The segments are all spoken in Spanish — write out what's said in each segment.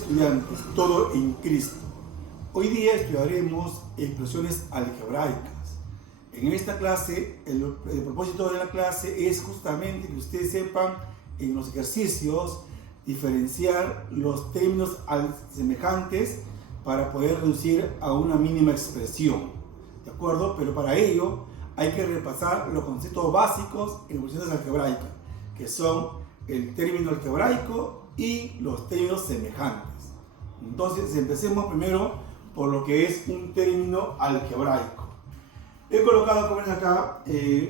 estudiantes, todo en Cristo. Hoy día estudiaremos expresiones algebraicas. En esta clase, el propósito de la clase es justamente que ustedes sepan en los ejercicios diferenciar los términos semejantes para poder reducir a una mínima expresión. ¿De acuerdo? Pero para ello hay que repasar los conceptos básicos en expresiones algebraicas, que son el término algebraico y los términos semejantes. Entonces, empecemos primero por lo que es un término algebraico. He colocado, como ven acá,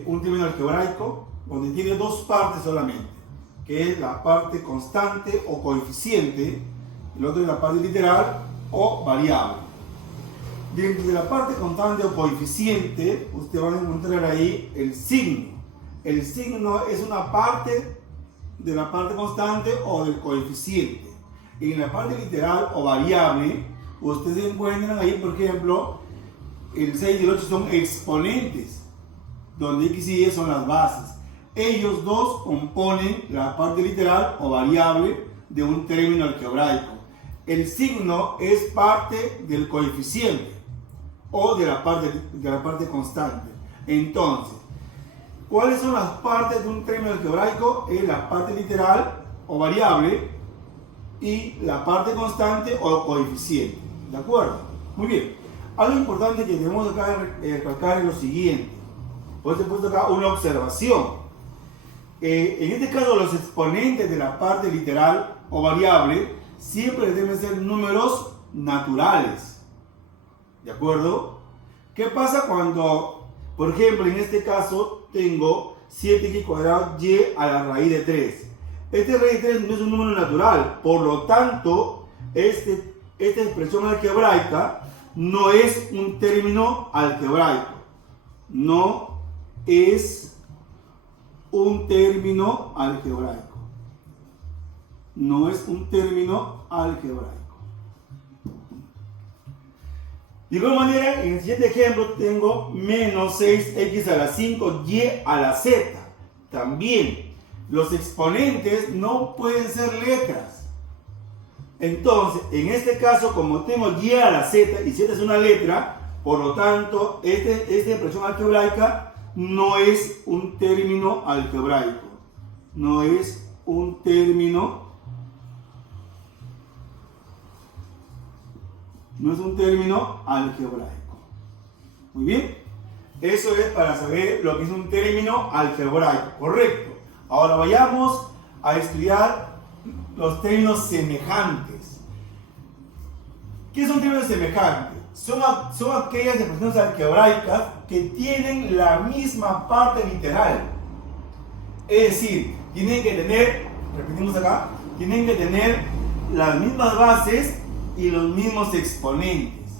un término algebraico donde tiene dos partes solamente, que es la parte constante o coeficiente, y el otro es la parte literal o variable. Dentro de la parte constante o coeficiente, ustedes van a encontrar ahí el signo. El signo es una parte de la parte constante o del coeficiente. Y en la parte literal o variable, ustedes encuentran ahí, por ejemplo, el 6 y el 8 son exponentes, donde X y Y son las bases. Ellos dos componen la parte literal o variable de un término algebraico. El signo es parte del coeficiente o de la parte constante. Entonces, ¿cuáles son las partes de un término algebraico? Es la parte literal o variable y la parte constante o coeficiente. ¿De acuerdo? Muy bien. Algo importante que debemos acá recalcar es lo siguiente. Por eso he puesto acá una observación. En este caso, los exponentes de la parte literal o variable siempre deben ser números naturales. ¿De acuerdo? ¿Qué pasa cuando, por ejemplo, en este caso tengo 7x cuadrado y a la raíz de 3? Este raíz de 3 no es un número natural, por lo tanto, esta expresión algebraica no es un término algebraico. No es un término algebraico. No es un término algebraico. De igual manera, en el siguiente ejemplo tengo menos 6x a la 5 y a la z. También, los exponentes no pueden ser letras. Entonces, en este caso, como tengo y a la z y z es una letra, por lo tanto, esta expresión algebraica no es un término algebraico. No es un término algebraico. Muy bien. Eso es para saber lo que es un término algebraico. Correcto. Ahora vayamos a estudiar los términos semejantes. ¿Qué son términos semejantes? Son aquellas expresiones algebraicas que tienen la misma parte literal. Es decir, tienen que tener, repetimos acá, tienen que tener las mismas bases y los mismos exponentes.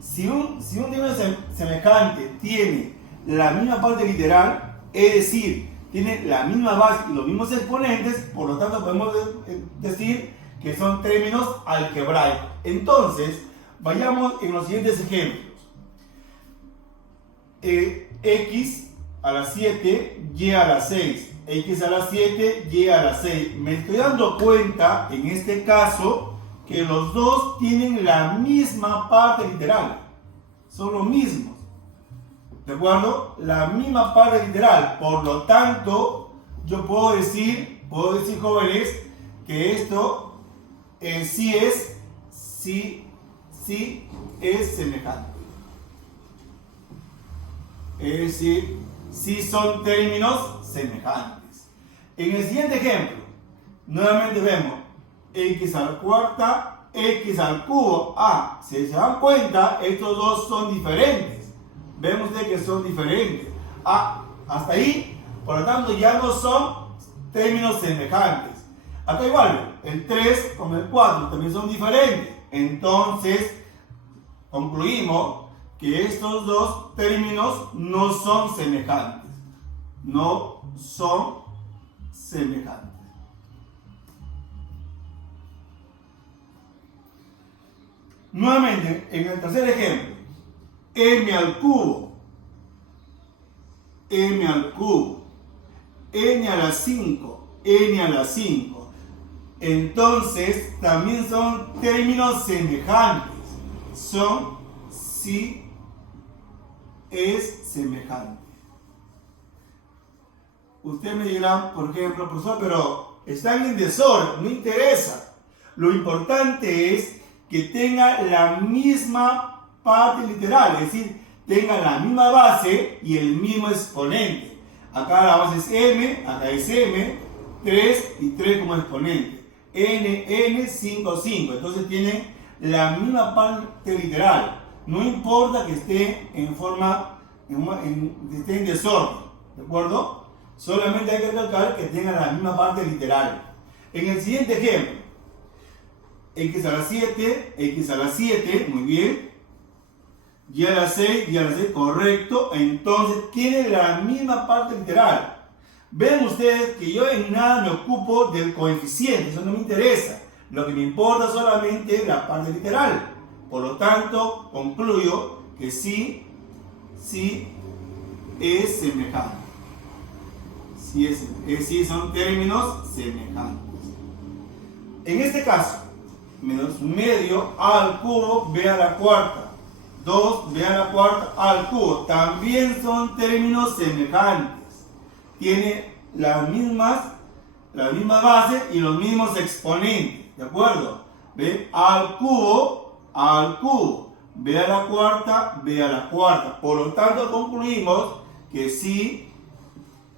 Si un término semejante tiene la misma parte literal, es decir, tiene la misma base y los mismos exponentes, por lo tanto podemos decir que son términos algebraicos. Entonces, vayamos en los siguientes ejemplos. X a la 7, y a la 6. X a la 7, y a la 6. Me estoy dando cuenta, en este caso, que los dos tienen la misma parte literal. Son los mismos. ¿De acuerdo? La misma parte literal. Por lo tanto, yo puedo decir, jóvenes, que esto sí es semejante. Es decir, sí son términos semejantes. En el siguiente ejemplo, nuevamente vemos x a la cuarta, x al cubo. Si se dan cuenta, estos dos son diferentes. Vemos que son diferentes. Hasta ahí, por lo tanto, ya no son términos semejantes. Acá igual, el 3 con el 4 también son diferentes. Entonces, concluimos que estos dos términos no son semejantes. No son semejantes. Nuevamente, en el tercer ejemplo, m al cubo, n a la 5, entonces también son términos semejantes. Son si es semejante. Ustedes me dirán, por ejemplo, profesor, pero están en desorden, no interesa. Lo importante es que tenga la misma parte literal, es decir, tenga la misma base y el mismo exponente. Acá la base es m, acá es m, 3 y 3 como exponente. n, 5, 5. Entonces tienen la misma parte literal. No importa que esté en forma, que esté en desorden, ¿de acuerdo? Solamente hay que recalcar que tenga la misma parte literal. En el siguiente ejemplo, x a la 7, x a la 7, muy bien. Y a la 6, y a la 6, correcto. Entonces tiene la misma parte literal. Ven ustedes que yo en nada me ocupo del coeficiente, eso no me interesa. Lo que me importa solamente es la parte literal. Por lo tanto, concluyo que sí es semejante. Sí son términos semejantes. En este caso, menos medio a al cubo b a la cuarta. 2b a la cuarta al cubo. También son términos semejantes. Tiene la misma base y los mismos exponentes. ¿De acuerdo? B al cubo, b a la cuarta, b a la cuarta. Por lo tanto, concluimos que sí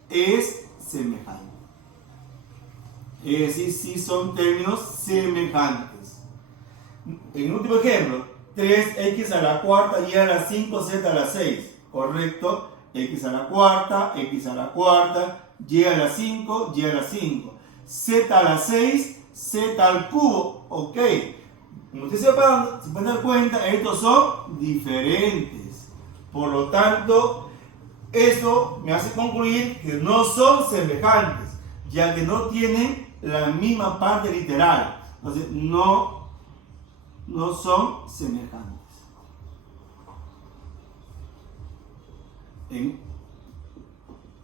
es semejante. Es decir, sí son términos semejantes. En el último ejemplo, 3x a la cuarta y a la 5, z a la 6. Correcto. X a la cuarta, y a la 5, y a la 5. Z a la 6, z al cubo. Ok. Como ustedes se pueden dar cuenta, estos son diferentes. Por lo tanto, eso me hace concluir que no son semejantes, ya que no tienen la misma parte literal. Entonces, no son semejantes.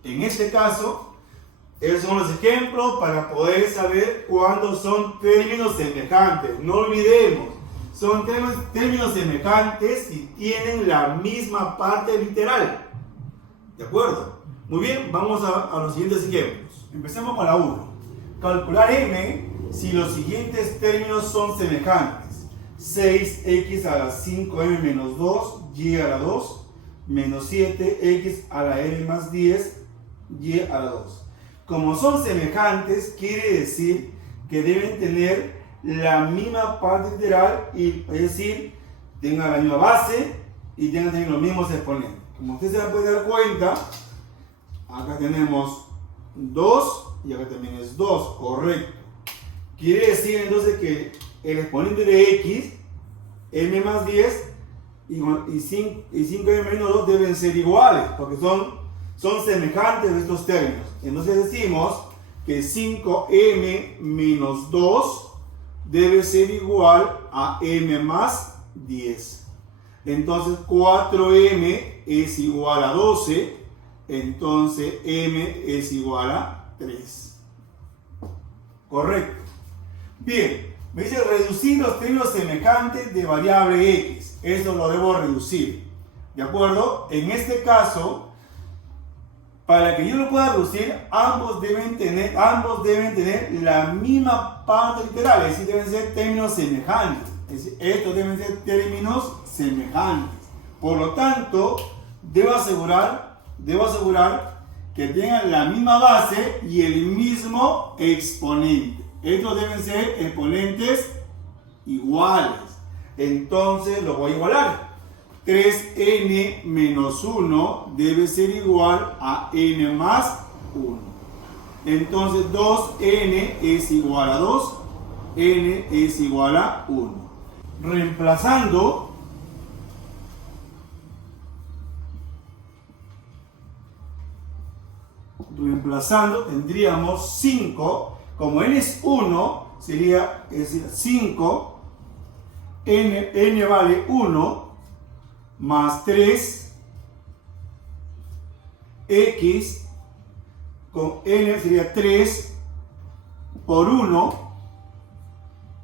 En este caso, esos son los ejemplos para poder saber cuándo son términos semejantes. No olvidemos, son términos semejantes si tienen la misma parte literal. ¿De acuerdo? Muy bien, vamos a los siguientes ejemplos. Empecemos con la 1. Calcular m si los siguientes términos son semejantes. 6x a la 5m menos 2, y a la 2, menos 7x a la n más 10, y a la 2. Como son semejantes, quiere decir que deben tener la misma parte literal, es decir, tengan la misma base y tengan también los mismos exponentes. Como ustedes se pueden dar cuenta, acá tenemos 2 y acá también es 2, correcto. Quiere decir entonces que el exponente de x, m más 10 y 5m menos 2 deben ser iguales, porque son semejantes estos términos. Entonces decimos que 5m menos 2 debe ser igual a m más 10. Entonces 4m es igual a 12, entonces m es igual a 3. Correcto. Bien, me dice reducir los términos semejantes de variable x. Eso lo debo reducir. ¿De acuerdo? En este caso, para que yo lo pueda reducir, ambos deben tener la misma parte literal, es decir, deben ser términos semejantes. Es decir, estos deben ser términos semejantes. Por lo tanto, debo asegurar que tengan la misma base y el mismo exponente. Estos deben ser exponentes iguales. Entonces lo voy a igualar. 3n menos 1 debe ser igual a n más 1. Entonces 2n es igual a 2, n es igual a 1. Reemplazando, tendríamos 5, como n es 1, sería, es decir, 5, n vale 1, más 3, x, con n sería 3 por 1,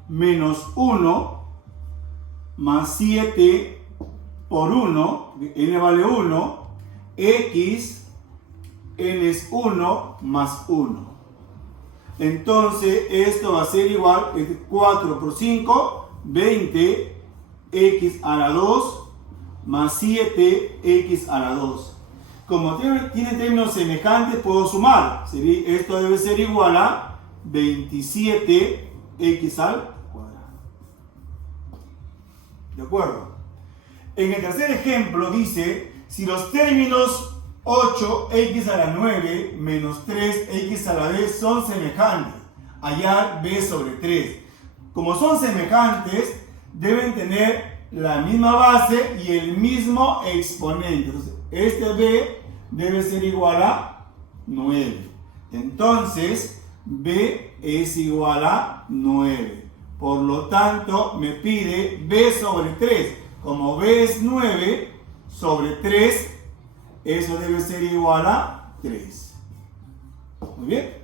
menos 1 más 7 por 1, n vale 1, x, n es 1 más 1. Entonces esto va a ser igual, 4 por 5, 20, x a la 2 más 7, x a la 2. Como tiene términos semejantes, puedo sumar. Esto debe ser igual a 27x al cuadrado. ¿De acuerdo? En el tercer ejemplo dice, si los términos 8x a la 9 menos 3x a la b son semejantes, hallar b sobre 3. Como son semejantes, deben tener la misma base y el mismo exponente. Entonces, este b debe ser igual a 9. Entonces, b es igual a 9. Por lo tanto, me pide b sobre 3. Como b es 9 sobre 3, eso debe ser igual a 3. Muy bien.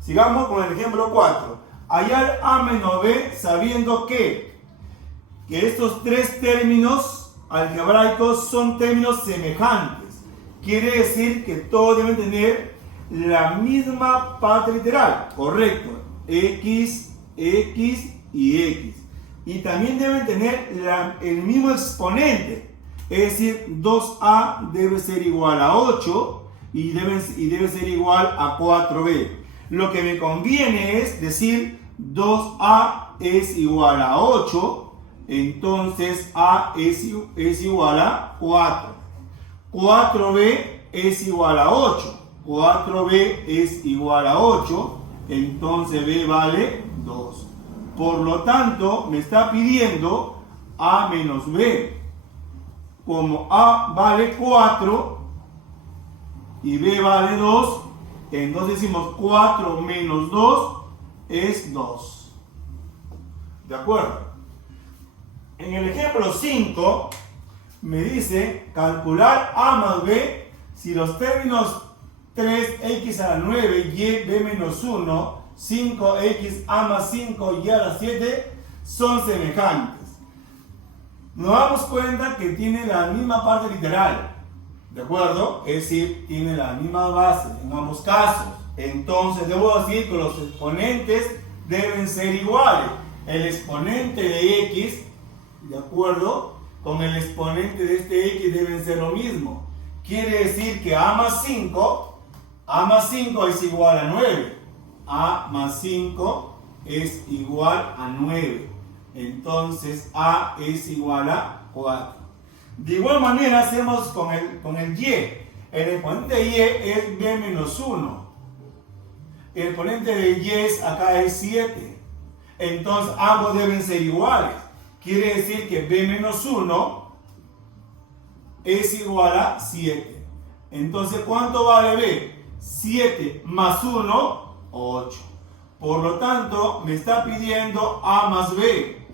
Sigamos con el ejemplo 4. Hallar a menos b sabiendo que estos tres términos algebraicos son términos semejantes. Quiere decir que todos deben tener la misma parte literal. Correcto. X, X y X. Y también deben tener el mismo exponente. Es decir, 2a debe ser igual a 8 y debe ser igual a 4b. Lo que me conviene es decir 2a es igual a 8. Entonces a es igual a 4. 4b es igual a 8. 4b es igual a 8. Entonces b vale 2. Por lo tanto, me está pidiendo a menos b. Como a vale 4 y b vale 2, entonces decimos 4 menos 2 es 2. ¿De acuerdo? En el ejemplo 5 me dice calcular a más b si los términos 3x a la 9 y b menos 1, 5x a más 5 y a la 7 son semejantes. Nos damos cuenta que tiene la misma parte literal, ¿de acuerdo? Es decir, tiene la misma base en ambos casos. Entonces debo decir que los exponentes deben ser iguales. El exponente de x, ¿de acuerdo?, con el exponente de este x deben ser lo mismo. Quiere decir que a más 5 es igual a 9. A más 5 es igual a 9. Entonces a es igual a 4. De igual manera hacemos con el y. El exponente de y es b menos 1. El exponente de y acá es 7. Entonces ambos deben ser iguales. Quiere decir que b menos 1 es igual a 7. Entonces, ¿cuánto vale b? 7 más 1, 8. Por lo tanto, me está pidiendo a más b.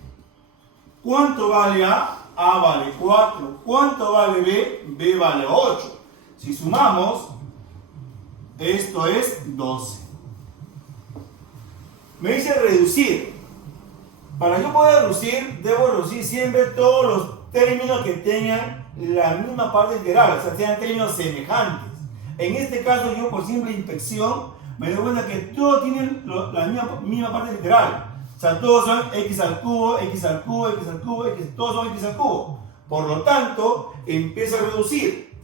¿Cuánto vale a? A vale 4. ¿Cuánto vale b? B vale 8. Si sumamos, esto es 12. Me dice reducir. Para yo poder reducir, debo reducir siempre todos los términos que tengan la misma parte literal, o sea, sean términos semejantes. En este caso, yo por simple inspección me doy cuenta que todos tienen la misma parte literal. O sea, todos son x al cubo, x al cubo, x al cubo, todos son x al cubo. Por lo tanto, empiezo a reducir.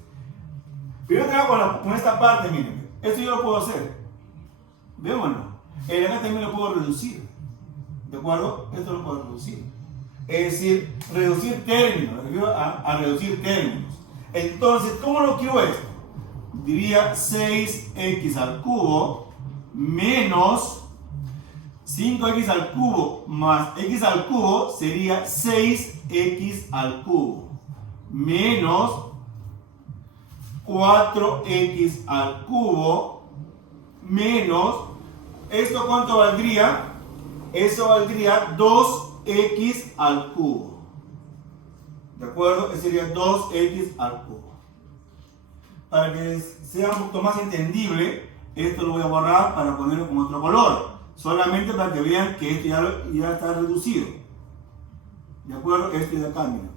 Primero que hago con esta parte, miren, esto yo lo puedo hacer. ¿Ven o no? El acá también lo puedo reducir. ¿De acuerdo? Esto lo puedo reducir. Es decir, reducir términos. Me refiero a reducir términos. Entonces, ¿cómo lo quiero esto? Diría 6x al cubo menos 5x al cubo más x al cubo sería 6x al cubo menos 4x al cubo menos, ¿esto cuánto valdría? Eso valdría 2x al cubo. ¿De acuerdo? Eso sería 2x al cubo. Para que sea un poco más entendible, esto lo voy a borrar para ponerlo con otro color. Solamente para que vean que esto ya está reducido. ¿De acuerdo? Esto de acá, mira.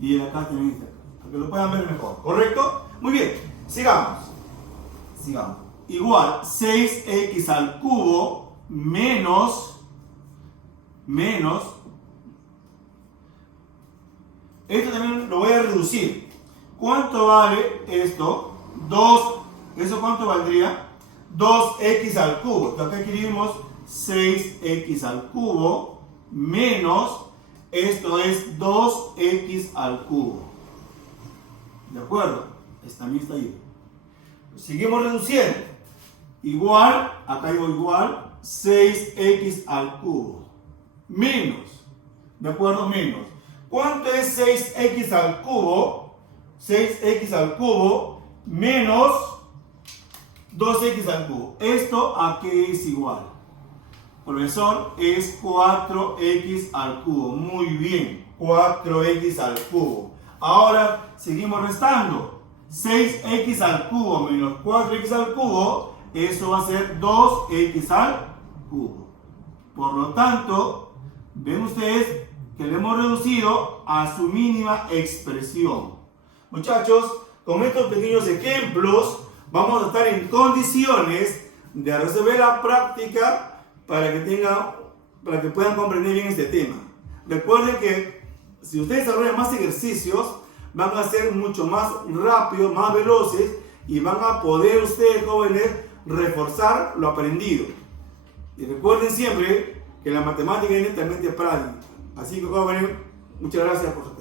Y de acá también está acá. Para que lo puedan ver mejor. ¿Correcto? Muy bien. Sigamos. Igual 6x al cubo menos. Esto también lo voy a reducir. ¿Cuánto vale esto? 2. ¿Eso cuánto valdría? 2x al cubo. Entonces acá escribimos 6x al cubo menos, esto es 2x al cubo. ¿De acuerdo? También está ahí. Seguimos reduciendo. Igual, acá digo igual, 6x al cubo. Menos. ¿De acuerdo? Menos. ¿Cuánto es 6x al cubo? 6x al cubo menos 2x al cubo. ¿Esto a qué es igual? Profesor, es 4x al cubo. Muy bien, 4x al cubo. Ahora seguimos restando. 6x al cubo menos 4x al cubo, eso va a ser 2x al cubo. Por lo tanto, ven ustedes que le hemos reducido a su mínima expresión. Muchachos, con estos pequeños ejemplos vamos a estar en condiciones de resolver la práctica para que puedan comprender bien este tema. Recuerden que si ustedes desarrollan más ejercicios, van a ser mucho más rápidos, más veloces y van a poder ustedes, jóvenes, reforzar lo aprendido. Y recuerden siempre que la matemática es netamente práctica. Así que, jóvenes, muchas gracias por su